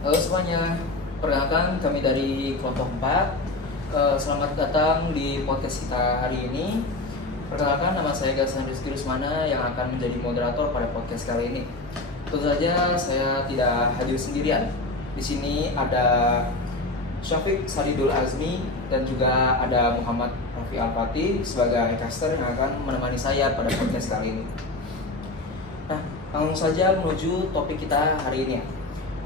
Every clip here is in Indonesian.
Halo semuanya, perkenalkan kami dari kelompok 4. Selamat datang di podcast kita hari ini. Perkenalkan, nama saya Gasan Rizky Rusmana yang akan menjadi moderator pada podcast kali ini. Tentu saja saya tidak hadir sendirian. Di sini ada Syafiq Sadidul Azmi dan juga ada Muhammad Rafi Al-Fatih sebagai caster yang akan menemani saya pada podcast kali ini. Nah, langsung saja menuju topik kita hari ini ya.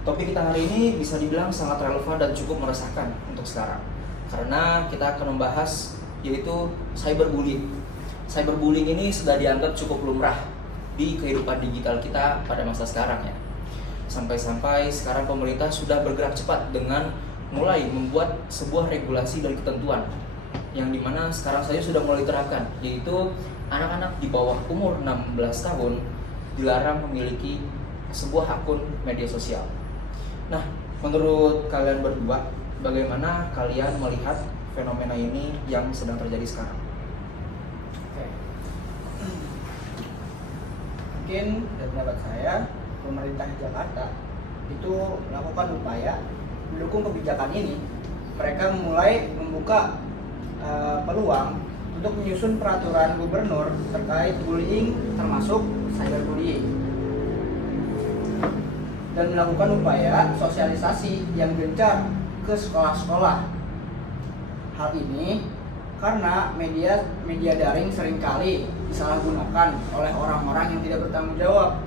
Topik kita hari ini bisa dibilang sangat relevan dan cukup meresahkan untuk sekarang. Karena kita akan membahas yaitu cyberbullying. Cyberbullying ini sudah dianggap cukup lumrah di kehidupan digital kita pada masa sekarang ya. Sampai-sampai sekarang pemerintah sudah bergerak cepat dengan mulai membuat sebuah regulasi dan ketentuan yang dimana sekarang saja sudah mulai diterapkan, yaitu anak-anak di bawah umur 16 tahun dilarang memiliki sebuah akun media sosial. Nah, menurut kalian berdua, bagaimana kalian melihat fenomena ini yang sedang terjadi sekarang? Oke. Mungkin dari pendapat saya, pemerintah Jakarta itu melakukan upaya mendukung kebijakan ini. Mereka mulai membuka peluang untuk menyusun peraturan gubernur terkait bullying termasuk cyberbullying dan melakukan upaya sosialisasi yang gencar ke sekolah-sekolah. Hal ini karena media daring seringkali disalahgunakan oleh orang-orang yang tidak bertanggung jawab.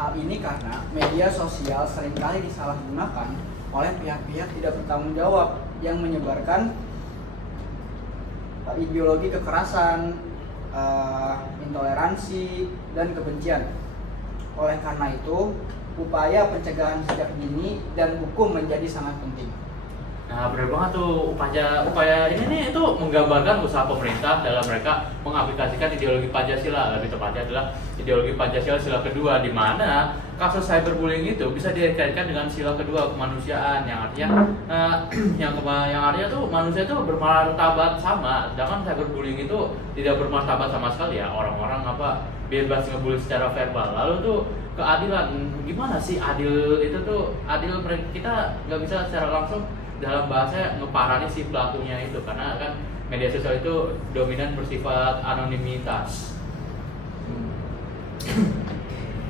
Hal ini karena media sosial seringkali disalahgunakan oleh pihak-pihak tidak bertanggung jawab yang menyebarkan ideologi kekerasan, intoleransi, dan kebencian. Oleh karena itu, upaya pencegahan sejak dini dan hukum menjadi sangat penting. Nah, benar banget tuh upaya ini nih itu menggambarkan usaha pemerintah dalam mereka mengaplikasikan ideologi Pancasila, lebih tepatnya adalah ideologi Pancasila sila kedua, di mana kasus cyberbullying itu bisa dikaitkan dengan sila kedua kemanusiaan yang artinya yang artinya tuh manusia itu bermartabat sama, sedangkan cyberbullying itu tidak bermartabat sama sekali ya, orang-orang bebas ngebully secara verbal. Lalu tuh keadilan, gimana sih adil itu tuh? Adil kita nggak bisa secara langsung dalam bahasa ngeparani si pelakunya itu, karena kan media sosial itu dominan bersifat anonimitas.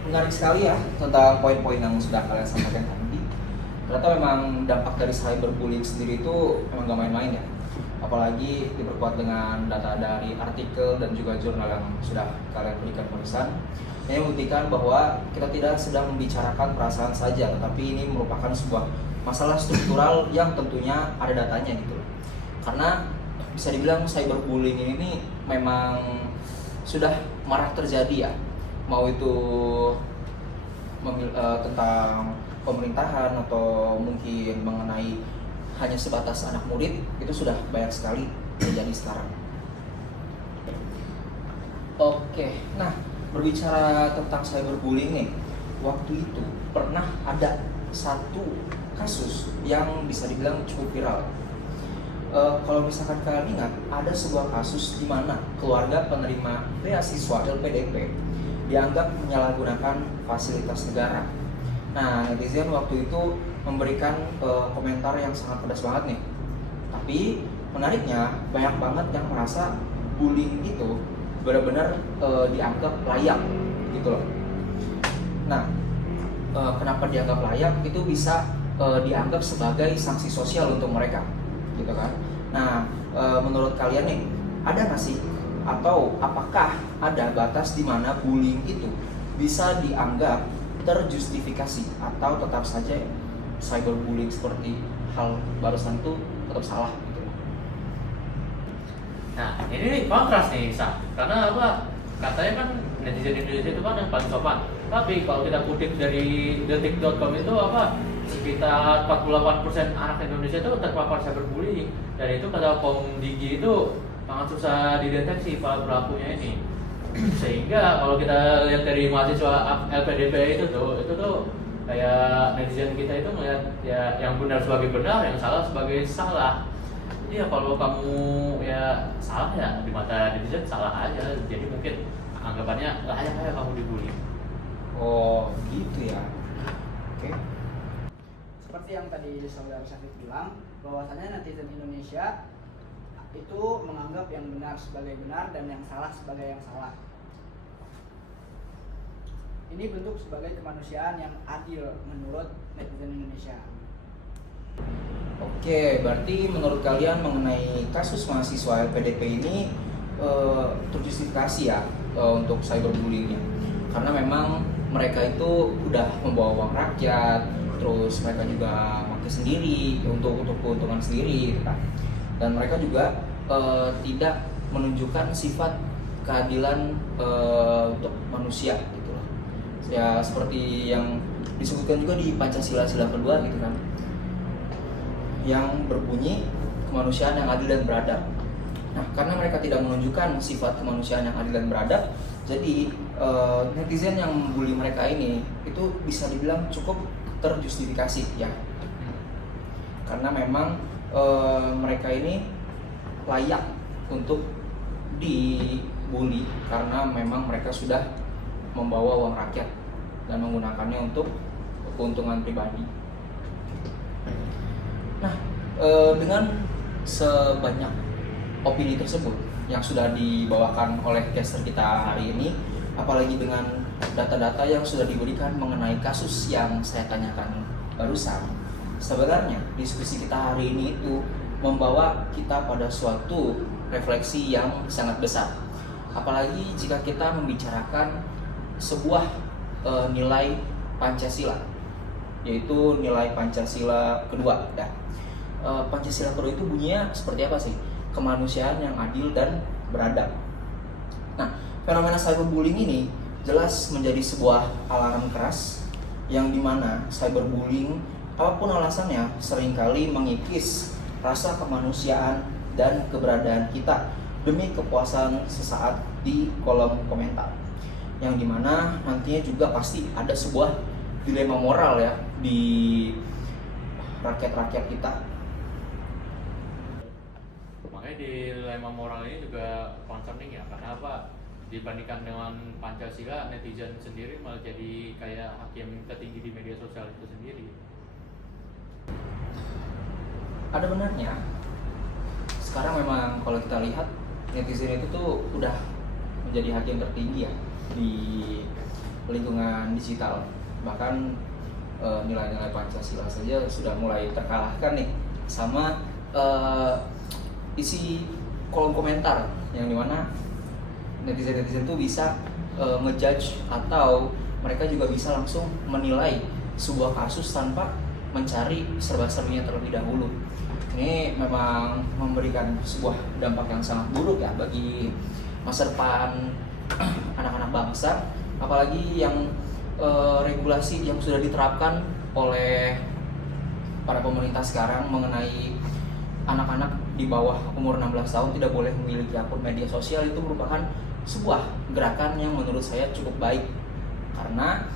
Menarik sekali ya tentang poin-poin yang sudah kalian sampaikan tadi. Ternyata memang dampak dari cyberbullying sendiri itu memang gak main-main ya. Apalagi diperkuat dengan data dari artikel dan juga jurnal yang sudah kalian berikan barusan, yang membuktikan bahwa kita tidak sedang membicarakan perasaan saja, tetapi ini merupakan sebuah masalah struktural yang tentunya ada datanya gitu. Karena bisa dibilang cyberbullying ini memang sudah marak terjadi ya, mau itu tentang pemerintahan atau mungkin mengenai hanya sebatas anak murid, itu sudah banyak sekali terjadi sekarang. Oke, nah berbicara tentang cyberbullying nih, waktu itu pernah ada satu kasus yang bisa dibilang cukup viral. Kalau misalkan kalian ingat, ada sebuah kasus di mana keluarga penerima beasiswa LPDP dianggap menyalahgunakan fasilitas negara. Nah, netizen waktu itu memberikan komentar yang sangat pedas banget nih. Tapi menariknya banyak banget yang merasa bullying itu benar-benar dianggap layak gitu loh. Nah, kenapa dianggap layak? Itu bisa dianggap sebagai sanksi sosial untuk mereka, gitu kan? Nah, menurut kalian nih, ada nggak sih atau apakah ada batas di mana bullying itu bisa dianggap terjustifikasi atau tetap saja cyberbullying seperti hal barusan itu tetap salah gitu? Nah, ini kontras nih, Sa. Karena katanya kan netizen Indonesia itu kan yang paling sopan. Tapi kalau kita kutip dari detik.com itu sekitar 48% anak Indonesia itu terpapar cyberbullying, dan itu kata Komdigi itu sangat susah dideteksi para pelakunya ini. Sehingga kalau kita lihat dari mahasiswa LPDP itu tuh kayak netizen kita itu melihat ya yang benar sebagai benar, yang salah sebagai salah. Jadi ya kalau kamu ya salah ya di mata netizen salah aja. Jadi mungkin anggapannya layak aja kamu dibully. Oh gitu ya. Oke. seperti yang tadi saudara Syafiq bilang, bahwasanya netizen Indonesia itu menganggap yang benar sebagai benar dan yang salah sebagai yang salah. Ini bentuk sebagai kemanusiaan yang adil menurut netizen Indonesia. Oke, berarti menurut kalian mengenai kasus mahasiswa LPDP ini terjustifikasi ya untuk cyberbullyingnya, karena memang mereka itu udah membawa uang rakyat, terus mereka juga pakai sendiri untuk keuntungan sendiri, gitu kan. Dan mereka juga tidak menunjukkan sifat keadilan untuk manusia gitu loh. Ya seperti yang disebutkan juga di Pancasila sila kedua gitu kan, yang berbunyi kemanusiaan yang adil dan beradab. Nah, karena mereka tidak menunjukkan sifat kemanusiaan yang adil dan beradab, jadi netizen yang membuli mereka ini itu bisa dibilang cukup terjustifikasi ya. Karena memang mereka ini layak untuk dibully karena memang mereka sudah membawa uang rakyat dan menggunakannya untuk keuntungan pribadi. Nah, dengan sebanyak opini tersebut yang sudah dibawakan oleh caster kita hari ini, apalagi dengan data-data yang sudah diberikan mengenai kasus yang saya tanyakan barusan, sebenarnya diskusi kita hari ini itu membawa kita pada suatu refleksi yang sangat besar. Apalagi jika kita membicarakan sebuah nilai Pancasila, yaitu nilai Pancasila kedua. Pancasila kedua itu bunyinya seperti apa sih? Kemanusiaan yang adil dan beradab. Nah, fenomena cyberbullying ini jelas menjadi sebuah alarm keras yang dimana cyberbullying, apapun alasannya, seringkali mengikis rasa kemanusiaan dan keberadaan kita demi kepuasan sesaat di kolom komentar, yang dimana nantinya juga pasti ada sebuah dilema moral ya di rakyat-rakyat kita. Makanya dilema moral ini juga concerning ya, karena apa? Dibandingkan dengan Pancasila, netizen sendiri malah jadi kayak hakim tertinggi di media sosial itu sendiri. Ada benarnya. Sekarang memang kalau kita lihat netizen itu tuh udah menjadi hakim tertinggi ya di lingkungan digital. Bahkan nilai-nilai Pancasila saja sudah mulai terkalahkan nih sama isi kolom komentar, yang dimana netizen-netizen tuh bisa ngejudge atau mereka juga bisa langsung menilai sebuah kasus tanpa mencari serba-serbinya terlebih dahulu. Ini memang memberikan sebuah dampak yang sangat buruk ya bagi masa depan anak-anak bangsa, apalagi yang regulasi yang sudah diterapkan oleh para pemerintah sekarang mengenai anak-anak di bawah umur 16 tahun tidak boleh memiliki akun media sosial. Itu merupakan sebuah gerakan yang menurut saya cukup baik, karena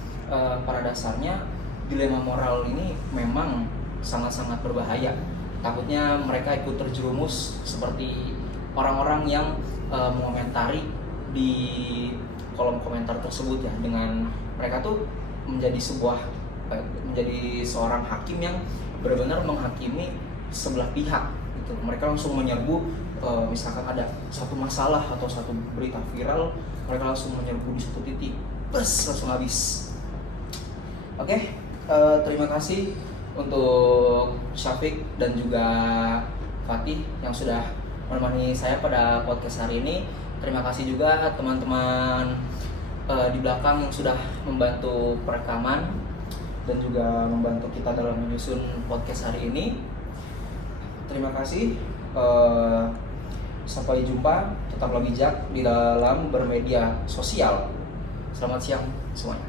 pada dasarnya dilema moral ini memang sangat-sangat berbahaya. Takutnya mereka ikut terjerumus seperti orang-orang yang mengomentari di kolom komentar tersebut ya, dengan mereka tuh menjadi seorang hakim yang benar-benar menghakimi sebelah pihak gitu. Mereka langsung menyerbu, misalkan ada satu masalah atau satu berita viral, mereka langsung menyerbu di satu titik, langsung habis. Oke, terima kasih untuk Syafiq dan juga Fatih yang sudah menemani saya pada podcast hari ini. Terima kasih juga teman-teman di belakang yang sudah membantu perekaman dan juga membantu kita dalam menyusun podcast hari ini. Terima kasih. Sampai jumpa. Tetaplah bijak di dalam bermedia sosial. Selamat siang semuanya.